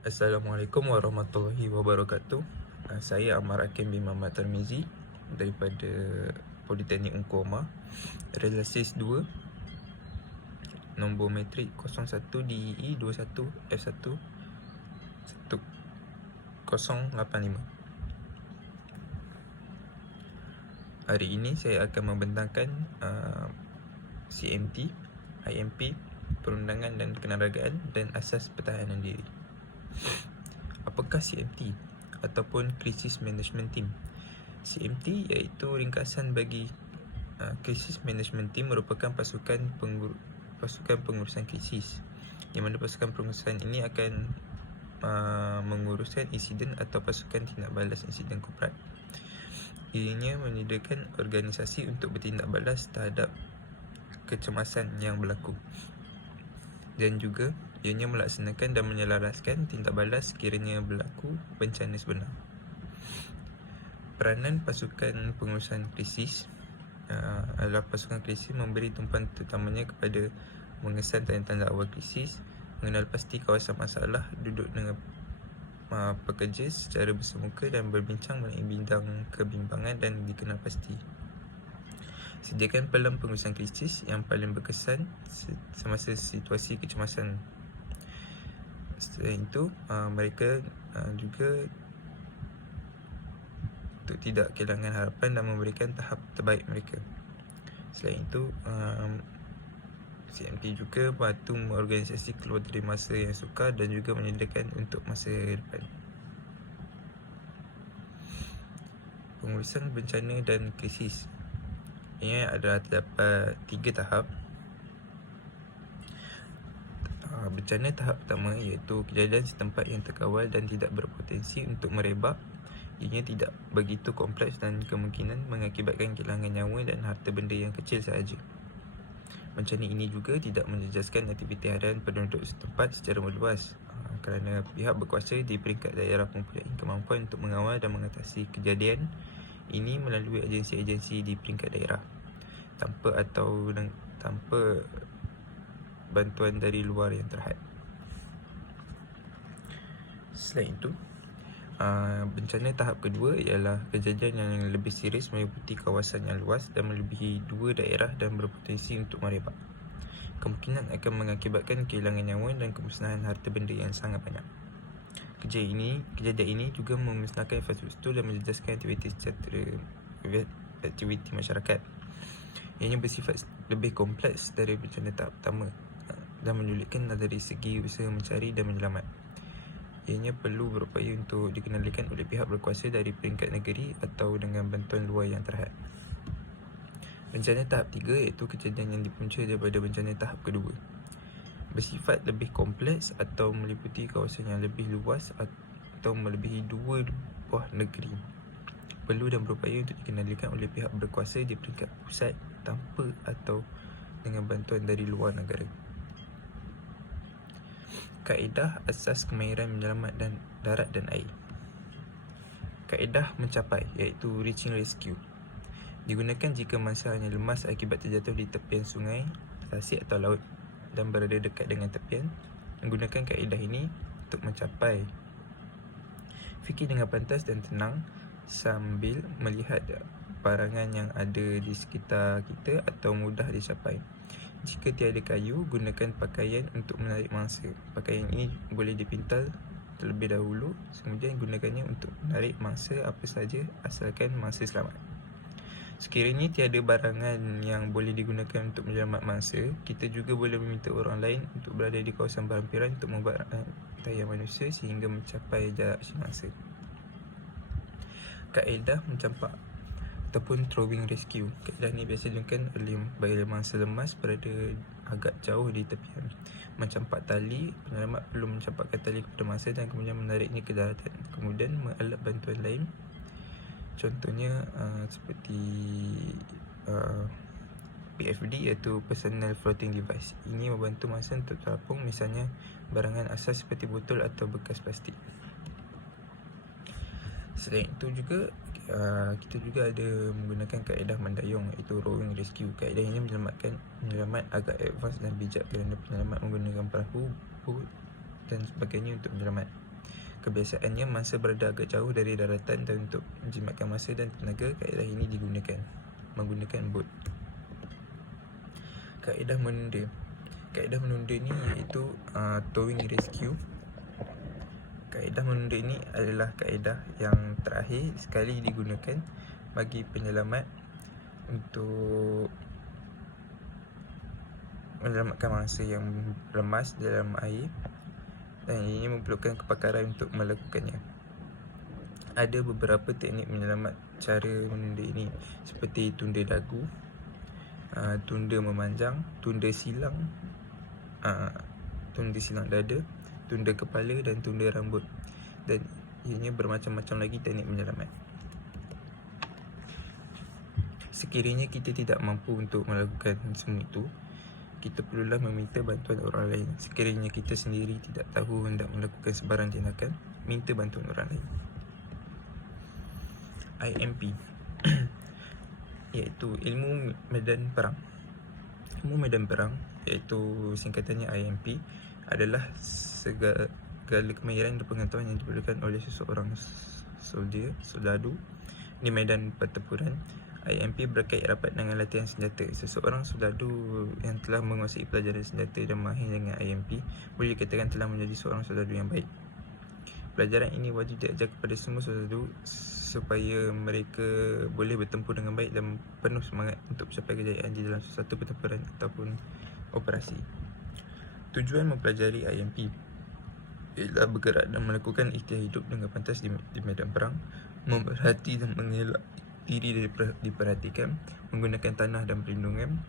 Assalamualaikum warahmatullahi wabarakatuh. Saya Amar Hakim bin Muhammad Tarmizi daripada Politeknik Ungku Omar, Relasis 2, nombor matrik 01 DEE 21 F1 1085. Hari ini saya akan membentangkan CMT, IMP, perundangan dan kenaragaan dan asas pertahanan diri. Apakah CMT ataupun Crisis Management Team? CMT iaitu ringkasan bagi Crisis Management Team merupakan pasukan pengurusan krisis, yang mana pasukan pengurusan ini akan menguruskan insiden atau pasukan tindak balas insiden korporat. Ianya menyediakan organisasi untuk bertindak balas terhadap kecemasan yang berlaku, dan juga ianya melaksanakan dan menyelaraskan tindak balas sekiranya berlaku bencana sebenar. Peranan pasukan pengurusan krisis adalah pasukan krisis memberi tumpuan terutamanya kepada mengesan tanda-tanda awal krisis, mengenal pasti kawasan masalah, duduk dengan pekerja secara bersemuka dan berbincang mengenai bidang kebimbangan dan dikenal pasti. Sediakan pelan pengurusan krisis yang paling berkesan semasa situasi kecemasan. Selain itu, mereka juga untuk tidak kehilangan harapan dan memberikan tahap terbaik mereka. Selain itu, CMT juga membantu organisasi keluar dari masa yang sukar dan juga menyediakan untuk masa depan. Pengurusan bencana dan krisis, ini adalah terdapat 3 tahap. Bencana tahap pertama iaitu kejadian setempat yang terkawal dan tidak berpotensi untuk merebak. Ianya tidak begitu kompleks dan kemungkinan mengakibatkan kehilangan nyawa dan harta benda yang kecil sahaja. Bencana ini juga tidak menjejaskan aktiviti harian penduduk setempat secara meluas, kerana pihak berkuasa di peringkat daerah mempunyai kemampuan untuk mengawal dan mengatasi kejadian ini melalui agensi-agensi di peringkat daerah, tanpa bantuan dari luar yang terhad. Selain itu, bencana tahap kedua ialah kejadian yang lebih serius meliputi kawasan yang luas dan melebihi 2 daerah dan berpotensi untuk merebak. Kemungkinan akan mengakibatkan kehilangan nyawa dan kemusnahan harta benda yang sangat banyak. Kejadian ini juga memusnahkan infrastruktur dan menjejaskan aktiviti masyarakat. Ianya bersifat lebih kompleks dari bencana tahap pertama dan menyulitkan dari segi usaha mencari dan menyelamat. Ianya perlu berupaya untuk dikendalikan oleh pihak berkuasa dari peringkat negeri atau dengan bantuan luar yang terhad. Bencana tahap 3 iaitu kejadian yang dipunca daripada bencana tahap kedua. Bersifat lebih kompleks atau meliputi kawasan yang lebih luas atau melebihi 2 buah negeri. Perlu dan berupaya untuk dikendalikan oleh pihak berkuasa di peringkat pusat tanpa atau dengan bantuan dari luar negara. Kaedah asas kemahiran menyelamat dan darat dan air. Kaedah mencapai iaitu reaching rescue digunakan jika mangsa hanya lemas akibat terjatuh di tepian sungai, tasik atau laut dan berada dekat dengan tepian. Menggunakan kaedah ini untuk mencapai. Fikir dengan pantas dan tenang sambil melihat barangan yang ada di sekitar kita atau mudah dicapai. Jika tiada kayu, gunakan pakaian untuk menarik mangsa. Pakaian ini boleh dipintal terlebih dahulu, kemudian gunakannya untuk menarik mangsa apa saja asalkan mangsa selamat. Sekiranya tiada barangan yang boleh digunakan untuk menyelamat mangsa, kita juga boleh meminta orang lain untuk berada di kawasan berhampiran untuk membuat rantaian manusia sehingga mencapai jarak si mangsa. Kaedah mencampak ataupun throwing rescue. Kaedah ini biasa digunakan bagi mangsa lemas berada agak jauh di tepian. Mencampak tali, penyelamat perlu mencampakkan tali kepada mangsa dan kemudian menariknya ke daratan. Kemudian mengalat bantuan lain. Contohnya seperti PFD iaitu Personal Floating Device. Ini membantu mangsa untuk terapung, misalnya barangan asas seperti botol atau bekas plastik. Selain itu juga kita juga ada menggunakan kaedah mendayung iaitu rowing rescue. Kaedah ini menyelamat agak advance dan bijak kerana penyelamat menggunakan perahu, boat dan sebagainya untuk menyelamat. Kebiasaannya, mangsa berada agak jauh dari daratan dan untuk menjimatkan masa dan tenaga, kaedah ini menggunakan bot. Kaedah menunda. Kaedah menunda ni iaitu towing rescue. Kaedah menunda ini adalah kaedah yang terakhir sekali digunakan bagi penyelamat untuk menyelamatkan mangsa yang lemas dalam air, dan ini memerlukan kepakaran untuk melakukannya. Ada beberapa teknik menyelamat cara menunda ini, seperti tunda dagu, tunda memanjang, tunda silang dada, tunda kepala dan tunda rambut, dan ianya bermacam-macam lagi teknik menyelamat. Sekiranya kita tidak mampu untuk melakukan semua itu, kita perlulah meminta bantuan orang lain. Sekiranya kita sendiri tidak tahu hendak melakukan sebarang tindakan, minta bantuan orang lain. IMP iaitu ilmu medan perang. Ilmu medan perang, iaitu singkatannya IMP, adalah segala kemahiran dan pengetahuan yang diperlukan oleh seseorang soldadu di medan pertempuran. IMP berkait rapat dengan latihan senjata. Seseorang soldadu yang telah menguasai pelajaran senjata dan mahir dengan IMP boleh dikatakan telah menjadi seorang soldadu yang baik. Pelajaran ini wajib diajar kepada semua soldadu supaya mereka boleh bertempur dengan baik dan penuh semangat untuk mencapai kejayaan di dalam sesuatu pertempuran ataupun operasi. Tujuan mempelajari IMP ialah bergerak dan melakukan ikhtiar hidup dengan pantas di medan perang, memerhati dan mengelak diri dari diperhatikan, menggunakan tanah dan perlindungan,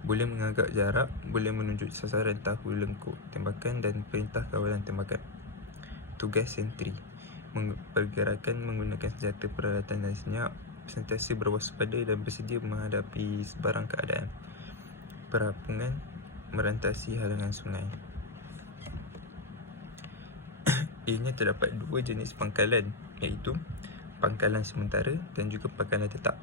boleh mengagak jarak, boleh menunjuk sasaran tahu lengkuk tembakan dan perintah kawalan tembakan. Tugas sentri, pergerakan menggunakan senjata, peralatan dan senyap, sentiasa berwaspada dan bersedia menghadapi sebarang keadaan. Perapungan, merantasi halangan sungai. Ianya terdapat dua jenis pangkalan, iaitu pangkalan sementara dan juga pangkalan tetap.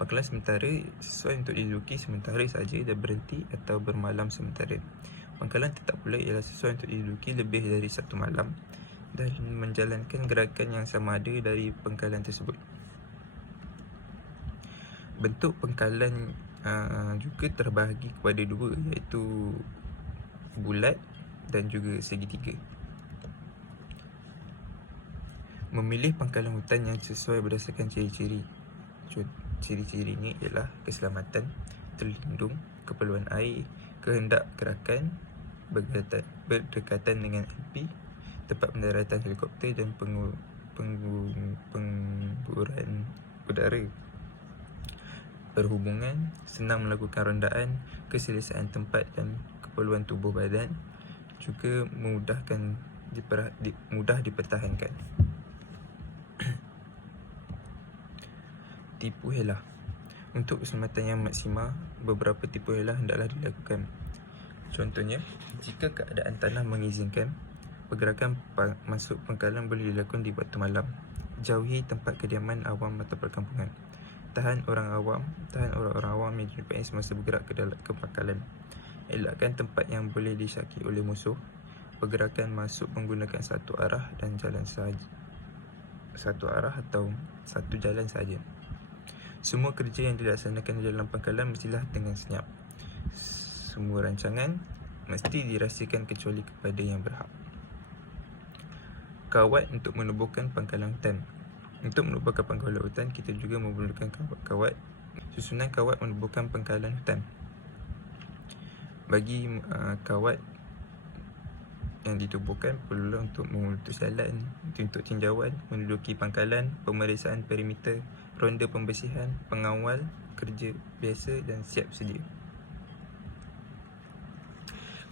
Pangkalan sementara sesuai untuk diduduki sementara saja dan berhenti atau bermalam sementara. Pangkalan tetap pula ialah sesuai untuk diduduki lebih dari satu malam dan menjalankan gerakan yang sama ada dari pangkalan tersebut. Bentuk pangkalan juga terbahagi kepada dua, iaitu bulat dan juga segitiga. Memilih pangkalan hutan yang sesuai berdasarkan ciri-ciri. Ciri-cirinya ialah keselamatan, terlindung, keperluan air, kehendak gerakan, berdekatan dengan api, tempat pendaratan helikopter dan pengguran udara, perhubungan, senang melakukan rondaan, keselesaan tempat dan keperluan tubuh badan, juga mudah dipertahankan. Tipu helah. Untuk keselamatan yang maksima, beberapa tipu helah hendaklah dilakukan. Contohnya, jika keadaan tanah mengizinkan, pergerakan masuk pangkalan boleh dilakukan di waktu malam. Jauhi tempat kediaman awam atau perkampungan. Tahan orang-orang awam yang dijumpai semasa bergerak ke pangkalan. Elakkan tempat yang boleh disyaki oleh musuh. Pergerakan masuk menggunakan satu arah dan jalan sahaja. Satu arah atau satu jalan sahaja. Semua kerja yang dilaksanakan di dalam pangkalan mestilah dengan senyap. Semua rancangan mesti dirahsiakan kecuali kepada yang berhak. Kawat untuk menubuhkan pangkalan hutan. Untuk menubuhkan pangkalan hutan, kita juga memerlukan kawat. Susunan kawat menubuhkan pangkalan hutan. Bagi kawat yang ditubuhkan, perlulah untuk memutus jalan, untuk tinjauan, menduduki pangkalan, pemeriksaan perimeter, ronda pembersihan, pengawal, kerja biasa dan siap sedia.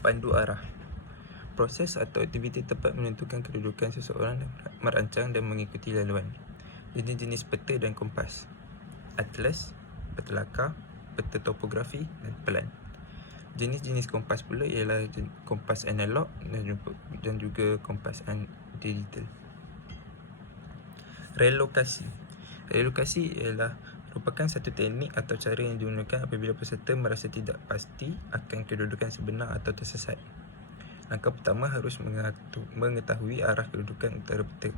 Pandu arah. Proses atau aktiviti tepat menentukan kedudukan seseorang dan merancang dan mengikuti laluan. Jenis-jenis peta dan kompas. Atlas, peta lakar, peta topografi dan pelan. Jenis-jenis kompas pula ialah kompas analog dan juga kompas digital. Relokasi. Relokasi ialah merupakan satu teknik atau cara yang digunakan apabila peserta merasa tidak pasti akan kedudukan sebenar atau tersesat. Langkah pertama harus mengetahui arah kedudukan utara peta.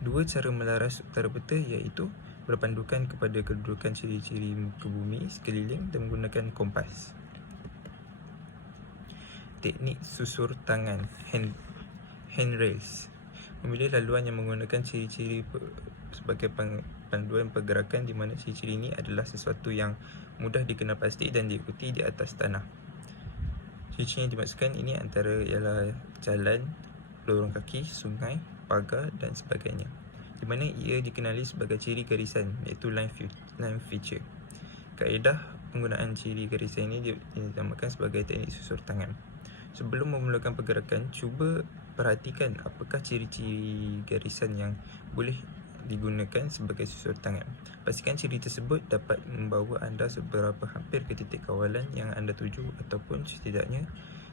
Dua cara melaras utara peta iaitu berpandukan kepada kedudukan ciri-ciri muka bumi sekeliling dan menggunakan kompas. Teknik susur tangan handrails. Memilih laluan yang menggunakan ciri-ciri sebagai panduan pergerakan, di mana ciri-ciri ini adalah sesuatu yang mudah dikenal pasti dan diikuti di atas tanah. Ciri-ciri yang dimaksudkan ini antara ialah jalan, lorong kaki, sungai, pagar dan sebagainya, di mana ia dikenali sebagai ciri garisan iaitu line feature. Kaedah penggunaan ciri garisan ini dinamakan sebagai teknik susur tangan. Sebelum memulakan pergerakan, cuba perhatikan apakah ciri-ciri garisan yang boleh digunakan sebagai susur tangan. Pastikan ciri tersebut dapat membawa anda seberapa hampir ke titik kawalan yang anda tuju, ataupun setidaknya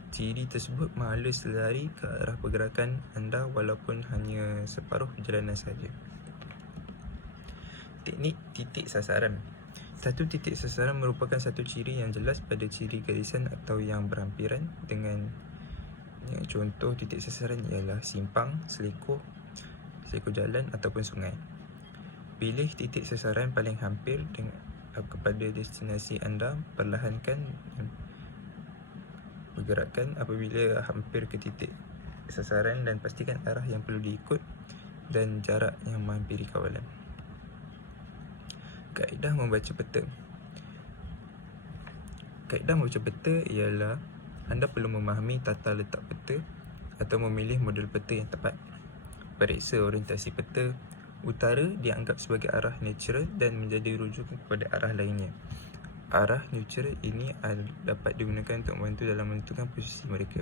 ciri tersebut menghala selari ke arah pergerakan anda walaupun hanya separuh perjalanan sahaja. Teknik titik sasaran. Satu titik sasaran merupakan satu ciri yang jelas pada ciri garisan atau yang berhampiran dengan contoh titik sasaran ialah simpang, selekor jalan ataupun sungai. Pilih titik sasaran paling hampir kepada destinasi anda. Perlahankan pergerakan apabila hampir ke titik sasaran dan pastikan arah yang perlu diikut dan jarak yang menghampiri kawalan. Kaedah membaca peta. Kaedah membaca peta ialah anda perlu memahami tata letak peta atau memilih model peta yang tepat. Periksa orientasi peta. Utara dianggap sebagai arah natural dan menjadi rujukan kepada arah lainnya. Arah natural ini dapat digunakan untuk membantu dalam menentukan posisi mereka.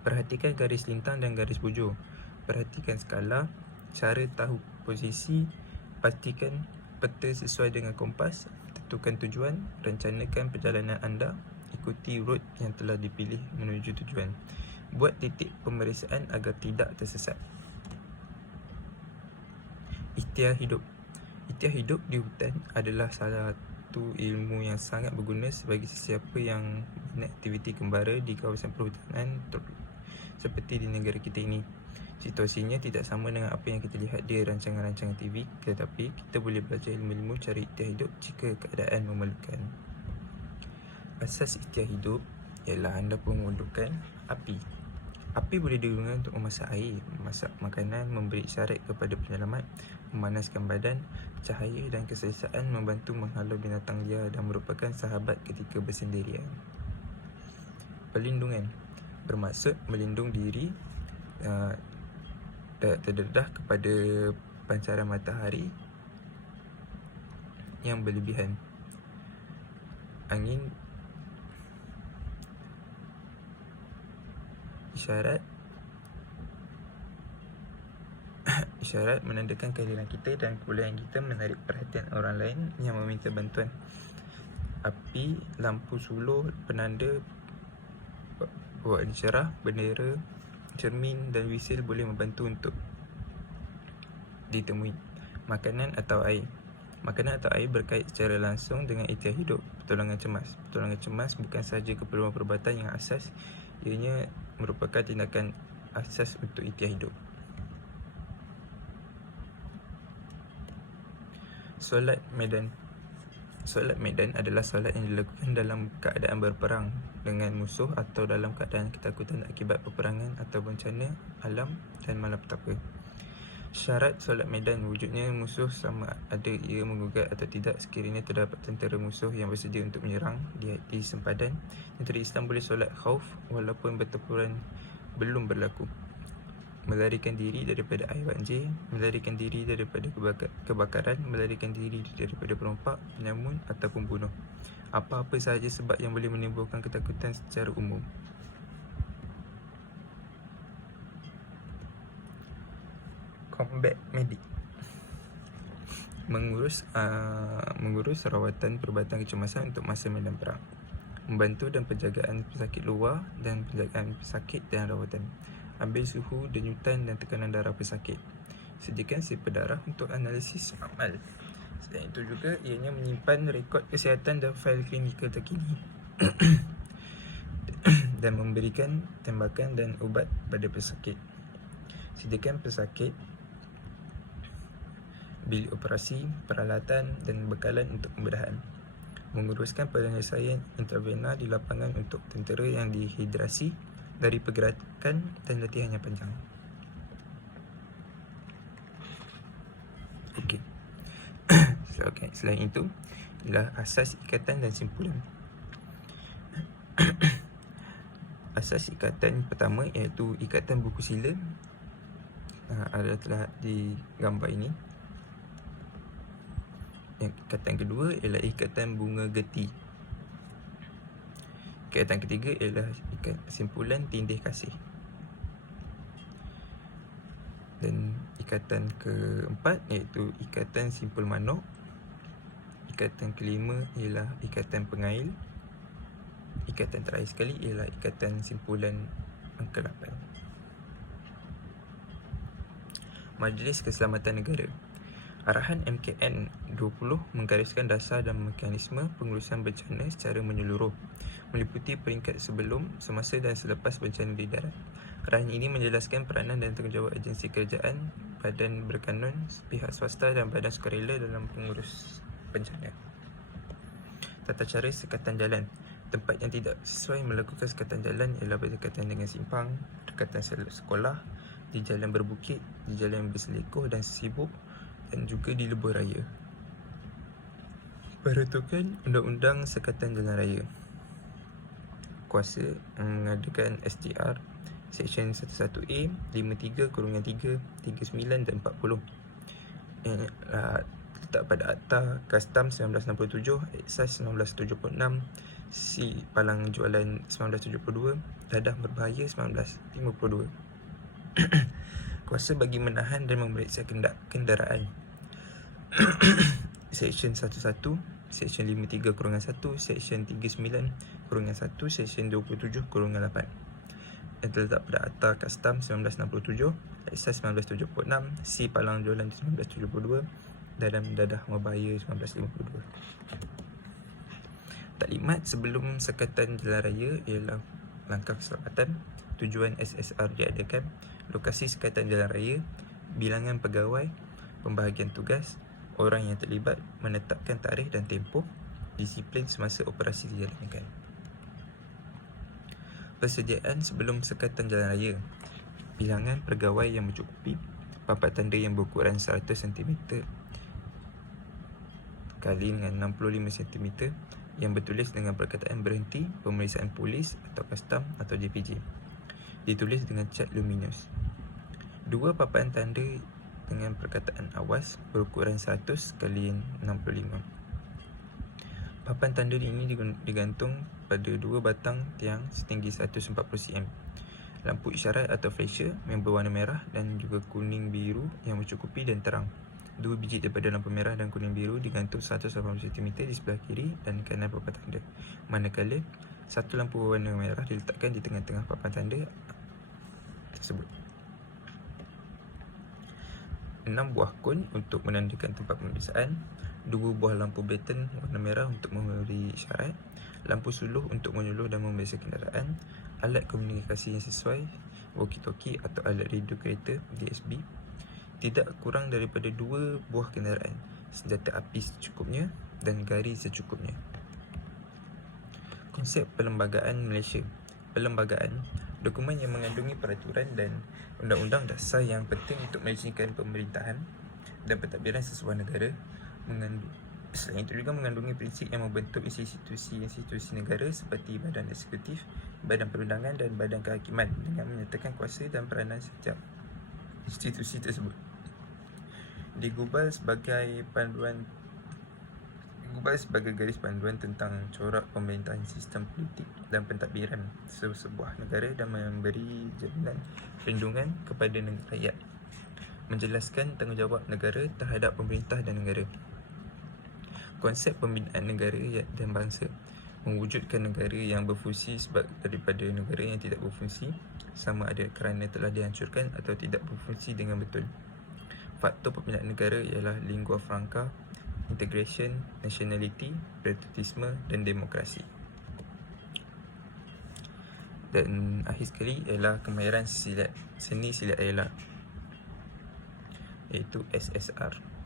Perhatikan garis lintang dan garis bujur. Perhatikan skala, cara tahu posisi. Pastikan peta sesuai dengan kompas. Tentukan tujuan. Rencanakan perjalanan anda. Ikuti rute yang telah dipilih menuju tujuan. Buat titik pemeriksaan agar tidak tersesat. Ikhtiar hidup. Ikhtiar hidup di hutan adalah salah satu ilmu yang sangat berguna bagi sesiapa yang minat aktiviti kembara di kawasan perhutanan seperti di negara kita ini. Situasinya tidak sama dengan apa yang kita lihat di rancangan-rancangan TV, tetapi kita boleh belajar ilmu-ilmu cara ikhtiar hidup jika keadaan memerlukan. Asas ikhtiar hidup ialah anda memerlukan api. Api boleh digunakan untuk memasak air, memasak makanan, memberi isyarat kepada penyelamat, memanaskan badan. Cahaya dan keselesaan membantu menghalau binatang liar dan merupakan sahabat ketika bersendirian. Perlindungan bermaksud melindung diri terdedah kepada pancaran matahari yang berlebihan, angin, isyarat menandakan kehadiran kita dan kebolehan kita menarik perhatian orang lain yang meminta bantuan. Api, lampu suluh, penanda warna cerah, bendera, cermin dan wisil boleh membantu untuk ditemui. Makanan atau air. Makanan atau air berkait secara langsung dengan ikhtiar hidup. Pertolongan cemas. Pertolongan cemas bukan sahaja keperluan perubatan yang asas, ianya merupakan tindakan asas untuk ikhtiar hidup. Solat medan. Solat medan adalah solat yang dilakukan dalam keadaan berperang dengan musuh atau dalam keadaan ketakutan akibat peperangan atau bencana alam dan malapetaka. Syarat solat medan wujudnya musuh sama ada ia menggugat atau tidak. Sekiranya terdapat tentera musuh yang bersedia untuk menyerang di sempadan, tentera Islam boleh solat khauf walaupun bertempuran belum berlaku. Melarikan diri daripada air banjir, melarikan diri daripada kebakaran, melarikan diri daripada perompak, penyamun atau pembunuh. Apa-apa sahaja sebab yang boleh menimbulkan ketakutan secara umum. Combat medic. Mengurus rawatan perubatan kecemasan untuk masa medan perang. Membantu dan penjagaan pesakit luar dan penjagaan pesakit dan rawatan. Ambil suhu, denyutan dan tekanan darah pesakit. Sediakan sipar darah untuk analisis amal. Selain itu juga ianya menyimpan rekod kesihatan dan fail klinikal terkini. dan memberikan tembakan dan ubat pada pesakit. Sediakan pesakit bilik operasi, peralatan dan bekalan untuk pembedahan. Menguruskan penyelesaian intravena di lapangan untuk tentera yang dehidrasi dari pergerakan dan latihan yang panjang. Okey. Selain itu, ialah asas ikatan dan simpulan. Asas ikatan pertama iaitu ikatan buku sila. Ada telah di gambar ini. Yang ikatan kedua ialah ikatan bunga geti. Ikatan ketiga ialah simpulan tindih kasih. Dan ikatan keempat iaitu ikatan simpul manuk. Ikatan kelima ialah ikatan pengail. Ikatan terakhir sekali ialah ikatan simpulan angka 8. Majlis Keselamatan Negara. Arahan MKN 20 menggariskan dasar dan mekanisme pengurusan bencana secara menyeluruh, meliputi peringkat sebelum, semasa dan selepas bencana di darat. Arahan ini menjelaskan peranan dan tanggungjawab agensi kerajaan, badan berkanun, pihak swasta dan badan sukarela dalam pengurus bencana. Tata cara sekatan jalan. Tempat yang tidak sesuai melakukan sekatan jalan ialah berdekatan dengan simpang, dekatan sekolah, di jalan berbukit, di jalan berselekoh dan sibuk, dan juga di lebuh raya. Peruntukan Undang-Undang Sekatan Jalan Raya. Kuasa mengadakan SJR Seksyen 11A, 53/3, 39 dan 40. Letak pada Akta Kastam 1967, Eksas 1976, C Palang Jualan 1972, Dadah Berbahaya 1952. Kuasa bagi menahan dan memeriksa kendaraan. Seksyen 11, Seksyen 53/1, Seksyen 39/1, Seksyen 27/8. Yang terletak pada Akta Kastam 1967, Eksas 1976, C Palang Jualan 1972, Dadah Berbahaya 1952. Taklimat sebelum sekatan jalan raya ialah langkah keselamatan. Tujuan SSR diadakan, lokasi sekatan jalan raya, bilangan pegawai, pembahagian tugas, orang yang terlibat, menetapkan tarikh dan tempoh, disiplin semasa operasi dijalankan. Persediaan sebelum sekatan jalan raya. Bilangan pegawai yang mencukupi, papan tanda yang berukuran 100 cm kali dengan 65 cm yang bertulis dengan perkataan berhenti, pemeriksaan polis atau kastam atau JPJ. Ditulis dengan cat luminous. 2 papan tanda dengan perkataan awas berukuran 100 kali 65. Papan tanda ini digantung pada 2 batang tiang setinggi 140 cm. Lampu isyarat atau flasher yang berwarna merah dan juga kuning biru yang mencukupi dan terang. 2 biji daripada lampu merah dan kuning biru digantung 180 cm di sebelah kiri dan kanan papan tanda. Manakala satu lampu berwarna merah diletakkan di tengah-tengah papan tanda tersebut. 6 buah kon untuk menandakan tempat pemeriksaan, 2 buah lampu batten warna merah untuk memberi isyarat, lampu suluh untuk menyuluh dan memeriksa kenderaan, alat komunikasi yang sesuai, walkie-talkie atau alat radio kereta DSB, tidak kurang daripada 2 buah kenderaan, senjata api secukupnya dan garis secukupnya. Konsep Perlembagaan Malaysia. Perlembagaan, dokumen yang mengandungi peraturan dan undang-undang dasar yang penting untuk melesingkan pemerintahan dan pentadbiran sesebuah negara. Selain itu juga mengandungi prinsip yang membentuk institusi negara seperti badan eksekutif, badan perundangan dan badan kehakiman dengan menyatakan kuasa dan peranan setiap institusi tersebut. Digubal sebagai garis panduan tentang corak pemerintahan, sistem politik dan pentadbiran sebuah negara dan memberi jaminan perlindungan kepada rakyat. Menjelaskan tanggungjawab negara terhadap pemerintah dan negara. Konsep pembinaan negara dan bangsa. Mewujudkan negara yang berfungsi daripada negara yang tidak berfungsi, sama ada kerana telah dihancurkan atau tidak berfungsi dengan betul. Faktor pembinaan negara ialah lingua franca, integration, nationality, patriotisme dan demokrasi. Dan akhir sekali ialah kemahiran seni silat elak, iaitu SSR.